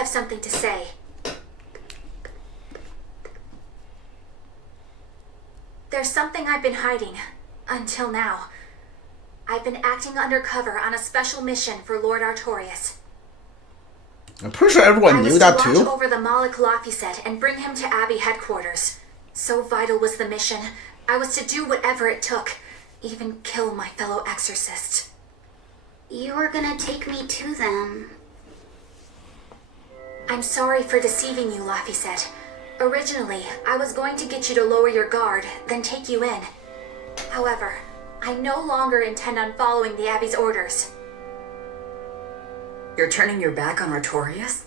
have something to say. There's something I've been hiding, until now. I've been acting undercover on a special mission for Lord Artorias. I'm pretty sure everyone knew that too. I was to watch over the Malik Laphicet and bring him to Abbey headquarters. So vital was the mission, I was to do whatever it took, even kill my fellow exorcists. You were gonna take me to them. I'm sorry for deceiving you, Laphicet. Originally, I was going to get you to lower your guard, then take you in. However, I no longer intend on following the Abbey's orders. You're turning your back on Artorias?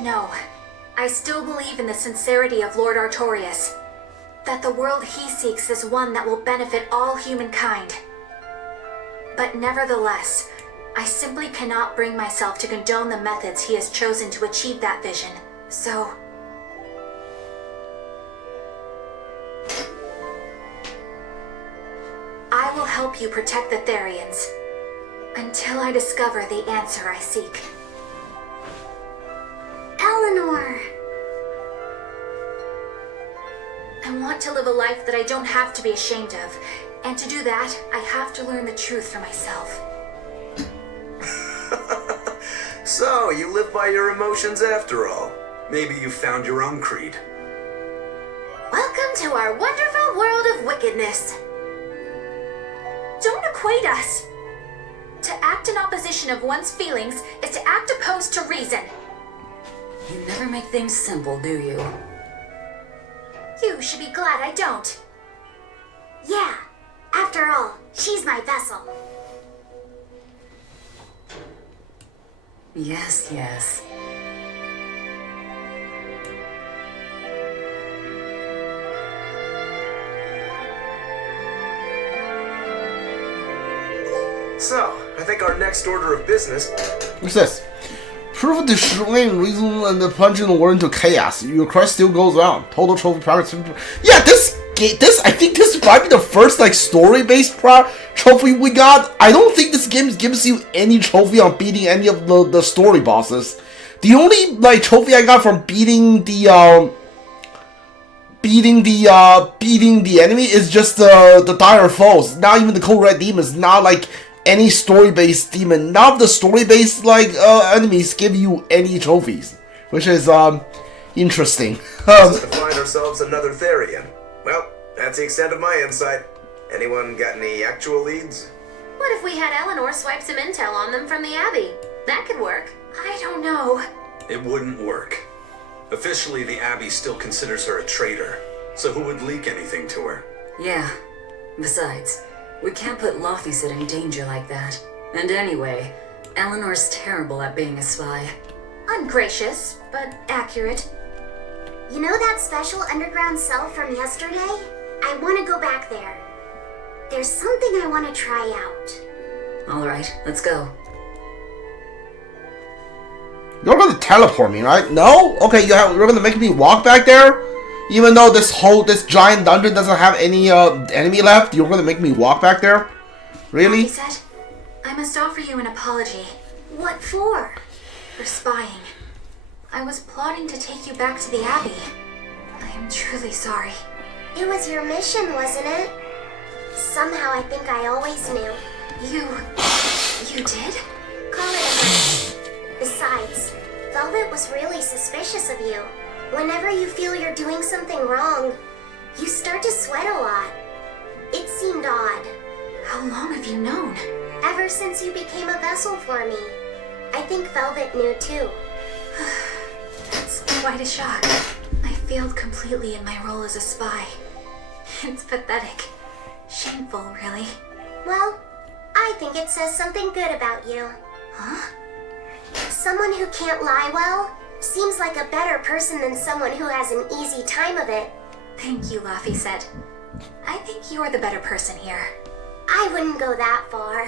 No. I still believe in the sincerity of Lord Artorias. That the world he seeks is one that will benefit all humankind. But nevertheless, I simply cannot bring myself to condone the methods he has chosen to achieve that vision. So... I will help you protect the Therians, until I discover the answer I seek. Eleanor! I want to live a life that I don't have to be ashamed of, and to do that, I have to learn the truth for myself. So, you live by your emotions after all. Maybe you found your own creed. Welcome to our wonderful world of wickedness. Don't equate us. To act in opposition of one's feelings is to act opposed to reason. You never make things simple, do you? You should be glad I don't. Yeah, after all, she's my vessel. Yes, yes. So, I think our next order of business... What's this? Prove the destroying reason and the plunging the world into chaos. Your quest still goes on. Total trophy progress. Yeah, this I think this might be the first like story-based trophy we got. I don't think this game gives you any trophy on beating any of the story bosses. The only like trophy I got from beating the enemy is just the dire foes. Not even the cold red demons. Not like any story-based demon. None of the story-based like enemies give you any trophies, which is interesting. To find ourselves another Therian. Well, that's the extent of my insight. Anyone got any actual leads? What if we had Eleanor swipe some intel on them from the Abbey? That could work. I don't know. It wouldn't work. Officially, the Abbey still considers her a traitor. So who would leak anything to her? Yeah. Besides, we can't put Laphicet in danger like that. And anyway, Eleanor's terrible at being a spy. Ungracious, but accurate. You know that special underground cell from yesterday? I want to go back there. There's something I want to try out. Alright, let's go. You're gonna teleport me, right? No? Okay, you're gonna make me walk back there? Even though this giant dungeon doesn't have any enemy left, you're gonna make me walk back there? Really? Laphicet, I must offer you an apology. What for? For spying. I was plotting to take you back to the Abbey. I am truly sorry. It was your mission, wasn't it? Somehow I think I always knew. You did? Call it a hunch. Besides, Velvet was really suspicious of you. Whenever you feel you're doing something wrong, you start to sweat a lot. It seemed odd. How long have you known? Ever since you became a vessel for me. I think Velvet knew too. That's quite a shock. I failed completely in my role as a spy. It's pathetic. Shameful, really. Well, I think it says something good about you. Huh? Someone who can't lie well seems like a better person than someone who has an easy time of it. Thank you, Laphicet. I think you're the better person here. I wouldn't go that far.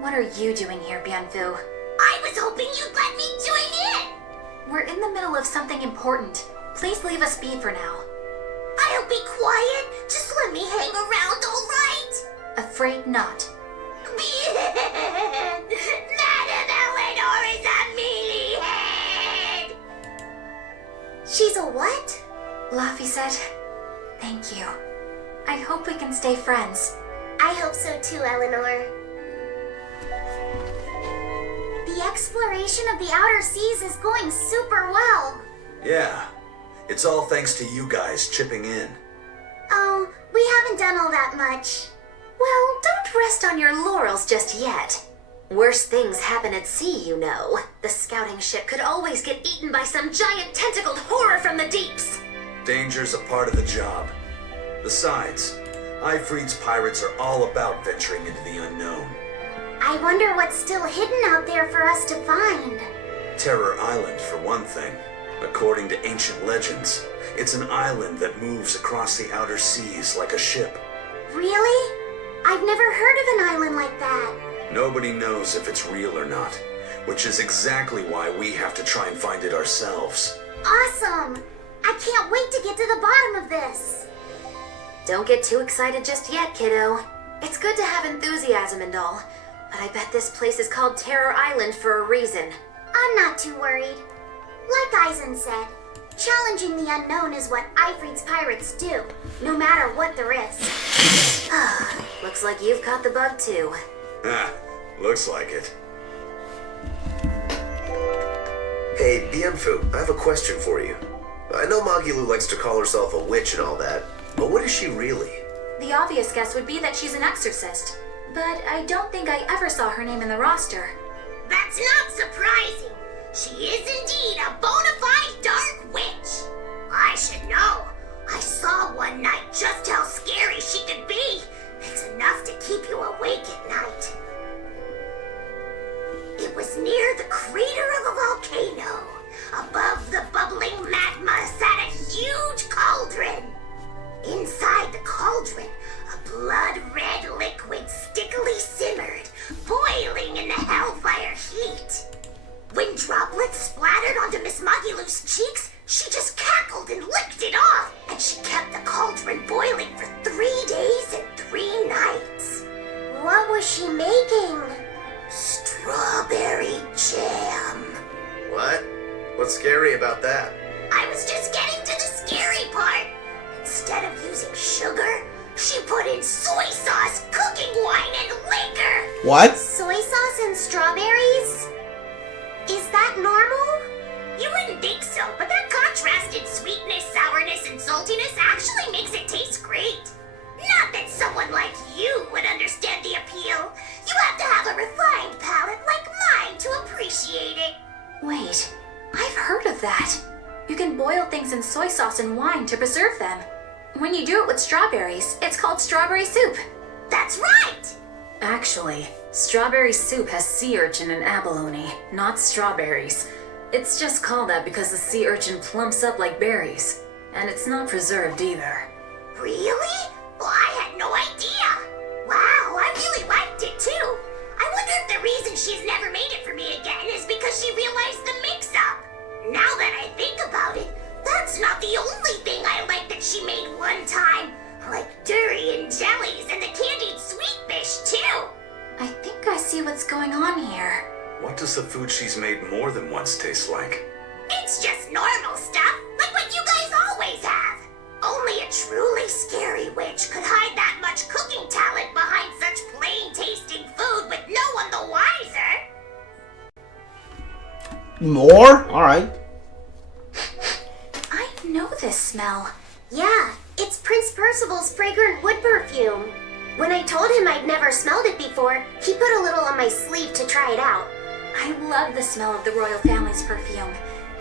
What are you doing here, Bienfu? I was hoping you'd let me join in! We're in the middle of something important. Please leave us be for now. I'll be quiet. Just let me hang around, all right? Afraid not. Nah, She's a what? Laffy said, thank you. I hope we can stay friends. I hope so too, Eleanor. The exploration of the outer seas is going super well. Yeah, it's all thanks to you guys chipping in. Oh, we haven't done all that much. Well, don't rest on your laurels just yet. Worse things happen at sea, you know. The scouting ship could always get eaten by some giant tentacled horror from the deeps. Danger's a part of the job. Besides, Ifrit's pirates are all about venturing into the unknown. I wonder what's still hidden out there for us to find. Terror Island, for one thing. According to ancient legends, it's an island that moves across the outer seas like a ship. Really? I've never heard of an island like that. Nobody knows if it's real or not, which is exactly why we have to try and find it ourselves. Awesome! I can't wait to get to the bottom of this. Don't get too excited just yet, kiddo. It's good to have enthusiasm and all, but I bet this place is called Terror Island for a reason. I'm not too worried. Like Eisen said, challenging the unknown is what Ifrit's pirates do, no matter what the risk. Looks like you've caught the bug too. Looks like it. Hey, Bienfu, I have a question for you. I know Magilu likes to call herself a witch and all that, but what is she really? The obvious guess would be that she's an exorcist, but I don't think I ever saw her name in the roster. That's not surprising. She is indeed a bona fide dark witch. I should know. I saw one night just how scary she could be. It's enough to keep you awake at night. It was near the crater of a volcano. Above the bubbling magma sat a huge cauldron. Inside the cauldron, a blood-red liquid stickily simmered, boiling in the hellfire heat. When droplets splattered onto Miss Magilu's cheeks, she just cackled and licked it off, and she kept the cauldron boiling for 3 days and 3 nights. What was she making? Strawberry jam. What? What's scary about that? I was just getting to the scary part. Instead of using sugar, she put in soy sauce, cooking wine, and liquor. What? Soy sauce and strawberries? Is that normal? You wouldn't think so, but that contrasted sweetness, sourness, and saltiness actually makes it taste great. Not that someone like you would understand the appeal. You have to have a refined palate like mine to appreciate it. Wait, I've heard of that. You can boil things in soy sauce and wine to preserve them. When you do it with strawberries, it's called strawberry soup. That's right! Actually, strawberry soup has sea urchin and abalone, not strawberries. It's just called that because the sea urchin plumps up like berries. And it's not preserved either. Really? Well, I had no idea. Wow, I really liked it too. I wonder if the reason she's never made it for me again is because she realized the mix-up. Now that I think about it, that's not the only thing I like that she made one time. I like durian jellies and the candied sweet fish too. I think I see what's going on here. What does the food she's made more than once taste like? It's just normal stuff, like what you guys always have. Only a truly scary witch could hide that much cooking talent behind such plain-tasting food with no one the wiser. More? Alright. I know this smell. Yeah, it's Prince Percival's fragrant wood perfume. When I told him I'd never smelled it before, he put a little on my sleeve to try it out. I love the smell of the royal family's perfume.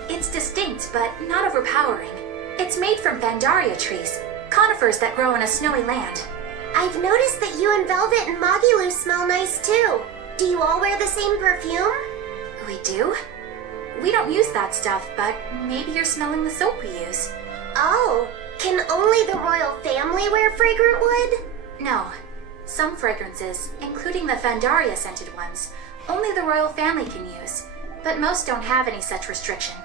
It's distinct, but not overpowering. It's made from Bandaria trees, conifers that grow in a snowy land. I've noticed that you and Velvet and Magilu smell nice too. Do you all wear the same perfume? We do? We don't use that stuff, but maybe you're smelling the soap we use. Oh, can only the royal family wear fragrant wood? No. Some fragrances, including the Fandaria scented ones, only the royal family can use, but most don't have any such restriction.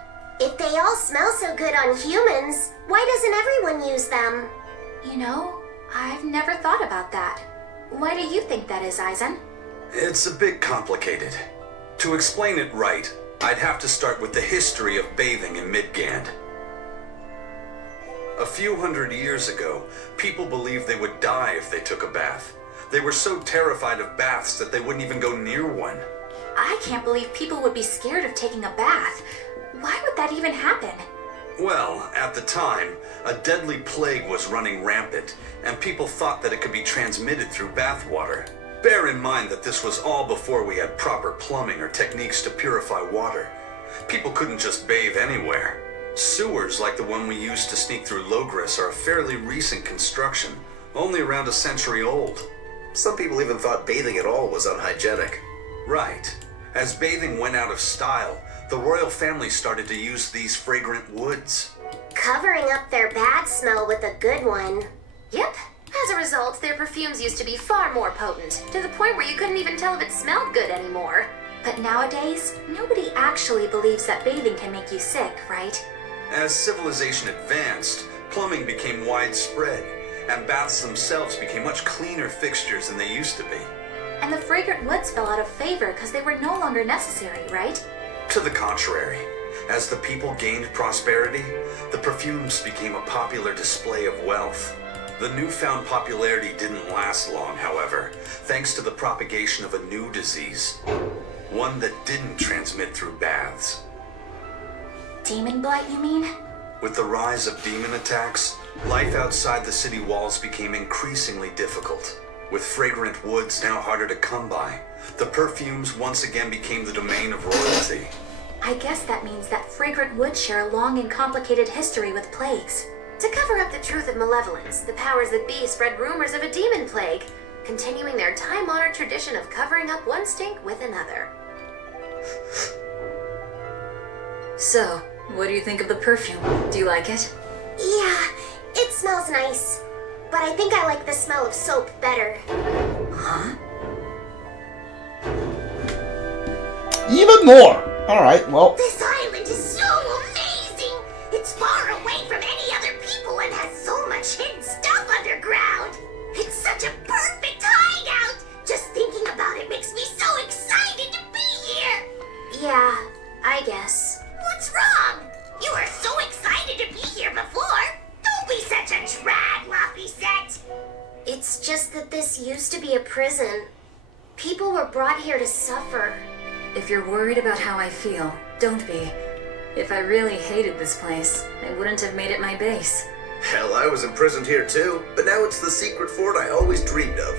If they all smell so good on humans, why doesn't everyone use them? You know, I've never thought about that. Why do you think that is, Eisen? It's a bit complicated. To explain it right, I'd have to start with the history of bathing in Midgand. A few hundred years ago, people believed they would die if they took a bath. They were so terrified of baths that they wouldn't even go near one. I can't believe people would be scared of taking a bath. Why would that even happen? Well, at the time, a deadly plague was running rampant, and people thought that it could be transmitted through bathwater. Bear in mind that this was all before we had proper plumbing or techniques to purify water. People couldn't just bathe anywhere. Sewers like the one we used to sneak through Logris are a fairly recent construction, only around a century old. Some people even thought bathing at all was unhygienic. Right. As bathing went out of style, the royal family started to use these fragrant woods. Covering up their bad smell with a good one. Yep. As a result, their perfumes used to be far more potent, to the point where you couldn't even tell if it smelled good anymore. But nowadays, nobody actually believes that bathing can make you sick, right? As civilization advanced, plumbing became widespread, and baths themselves became much cleaner fixtures than they used to be. And the fragrant woods fell out of favor because they were no longer necessary, right? To the contrary, as the people gained prosperity, the perfumes became a popular display of wealth. The newfound popularity didn't last long, however, thanks to the propagation of a new disease. One that didn't transmit through baths. Demon blight, you mean? With the rise of demon attacks, life outside the city walls became increasingly difficult. With fragrant woods now harder to come by, the perfumes once again became the domain of royalty. I guess that means that fragrant woods share a long and complicated history with plagues. To cover up the truth of malevolence, the powers that be spread rumors of a demon plague, continuing their time-honored tradition of covering up one stink with another. So, what do you think of the perfume? Do you like it? Yeah, it smells nice. But I think I like the smell of soap better. Huh? Even more! Alright, well. This island is so amazing! It's far away from any other people and has so much hidden stuff underground! It's such a perfect hideout! Just thinking about it makes me so excited to be here! Yeah, I guess. What's wrong? You were so excited to be here before! Don't be such a drag, Loppy Set! It's just that this used to be a prison. People were brought here to suffer. If you're worried about how I feel, don't be. If I really hated this place, I wouldn't have made it my base. Hell, I was imprisoned here too, but now it's the secret fort I always dreamed of.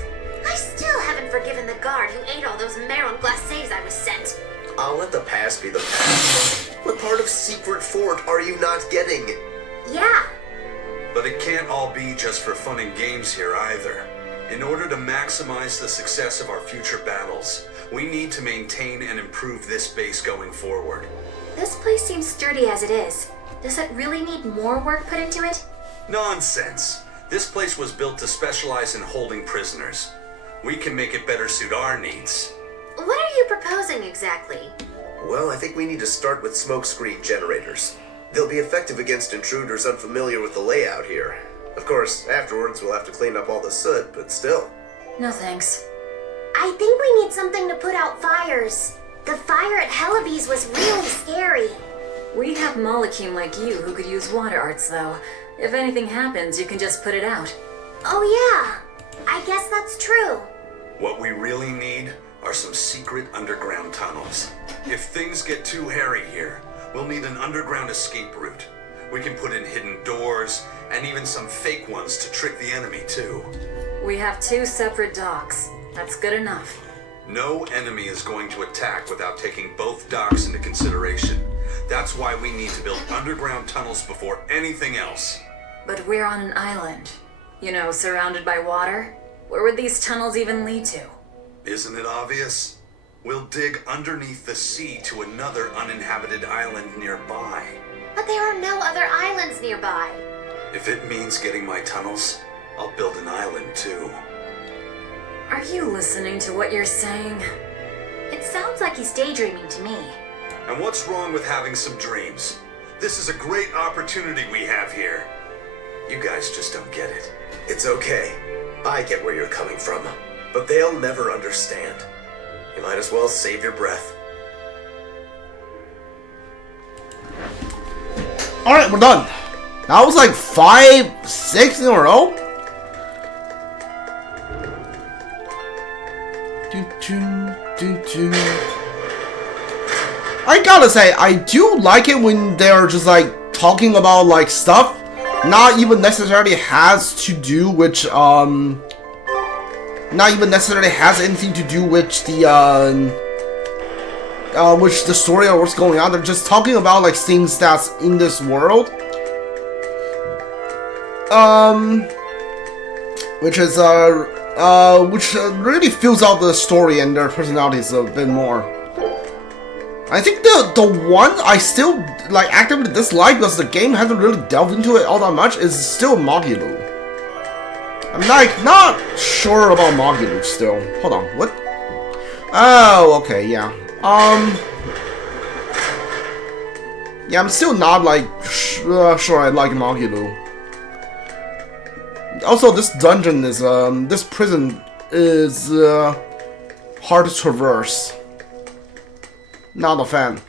I still haven't forgiven the guard who ate all those marron glacés I was sent. I'll let the past be the past. What part of secret fort are you not getting? Yeah, But it can't all be just for fun and games here either. In order to maximize the success of our future battles, we need to maintain and improve this base going forward. This place seems sturdy as it is. Does it really need more work put into it? Nonsense! This place was built to specialize in holding prisoners. We can make it better suit our needs. What are you proposing exactly? Well, I think we need to start with smokescreen generators. They'll be effective against intruders unfamiliar with the layout here. Of course, afterwards we'll have to clean up all the soot, but still. No thanks. I think we need something to put out fires. The fire at Hellebes was really scary. We have molecule like you who could use water arts, though. If anything happens, you can just put it out. Oh yeah, I guess that's true. What we really need are some secret underground tunnels. If things get too hairy here, we'll need an underground escape route. We can put in hidden doors, and even some fake ones to trick the enemy too. We have 2 separate docks. That's good enough. No enemy is going to attack without taking both docks into consideration. That's why we need to build underground tunnels before anything else. But we're on an island. You know, surrounded by water. Where would these tunnels even lead to? Isn't it obvious? We'll dig underneath the sea to another uninhabited island nearby. But there are no other islands nearby. If it means getting my tunnels, I'll build an island too. Are you listening to what you're saying? It sounds like he's daydreaming to me. And what's wrong with having some dreams? This is a great opportunity we have here. You guys just don't get it. It's okay. I get where you're coming from, but they'll never understand. You might as well save your breath. Alright, we're done. That was like 5, 6 in a row. I gotta say, I do like it when they're just like talking about like stuff not even necessarily has to do with not even necessarily has anything to do with the story or what's going on. They're just talking about like things that's in this world, which is which really fills out the story and their personalities a bit more. I think the one I still like actively dislike because the game hasn't really delved into it all that much is still Magilu. I'm like not sure about Magilu still. Hold on, what? Oh, okay, yeah. Yeah, I'm still not like sure I like Magilu. Also, this dungeon is this prison is hard to traverse. Not a fan.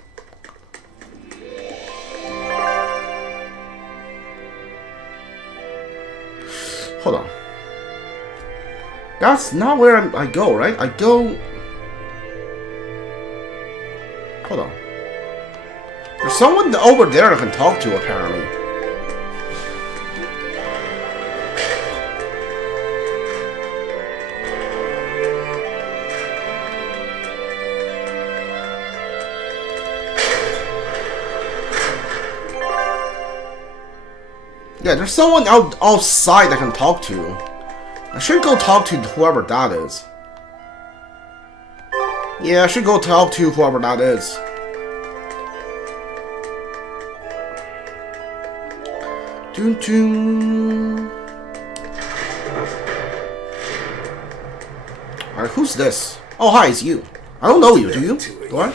Hold on. That's not where I go, right? I go... Hold on. There's someone over there I can talk to, apparently. Yeah, there's someone outside I can talk to. I should go talk to whoever that is. Yeah, I should go talk to whoever that is. Doon doon. Alright, who's this? Oh, hi, it's you. I don't know you, do you? What?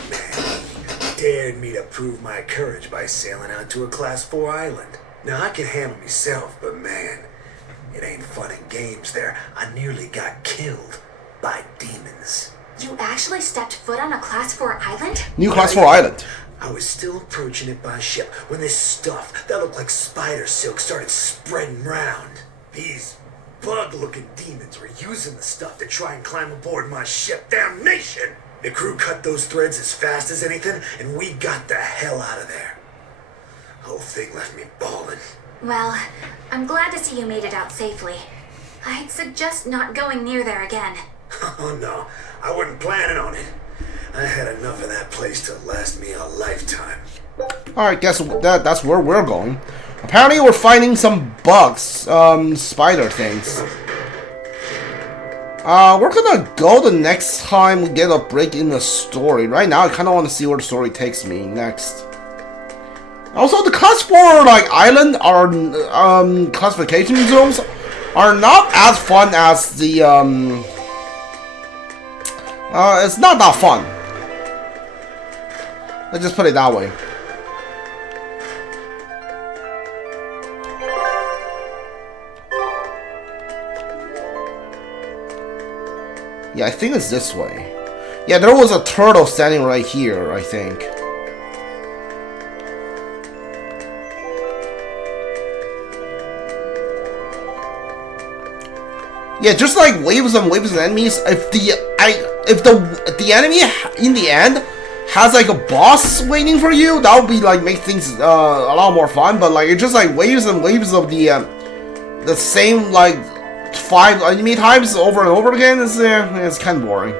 Dared me to prove my courage by sailing out to a Class 4 island. Now, I can handle myself, but man, it ain't fun and games there. I nearly got killed by demons. You actually stepped foot on a Class 4 island? New Class 4 island. I was still approaching it by ship when this stuff that looked like spider silk started spreading round. These bug-looking demons were using the stuff to try and climb aboard my ship. Damnation! The crew cut those threads as fast as anything, and we got the hell out of there. Whole thing left me bawling. Well, I'm glad to see you made it out safely. I'd suggest not going near there again. Oh no, I wasn't planning on it. I had enough of that place to last me a lifetime. Alright, guess that's where we're going. Apparently we're finding some bugs, spider things. We're gonna go the next time we get a break in the story. Right now I kinda wanna see where the story takes me next. Also, the Class 4 like island or classification zones are not as fun as the it's not that fun. Let's just put it that way. Yeah, I think it's this way. Yeah, there was a turtle standing right here, I think. Yeah, just like waves and waves of enemies. If the enemy in the end has like a boss waiting for you, that would be like make things a lot more fun. But like it's just like waves and waves of the same like 5 enemy types over and over again. It's kind of boring.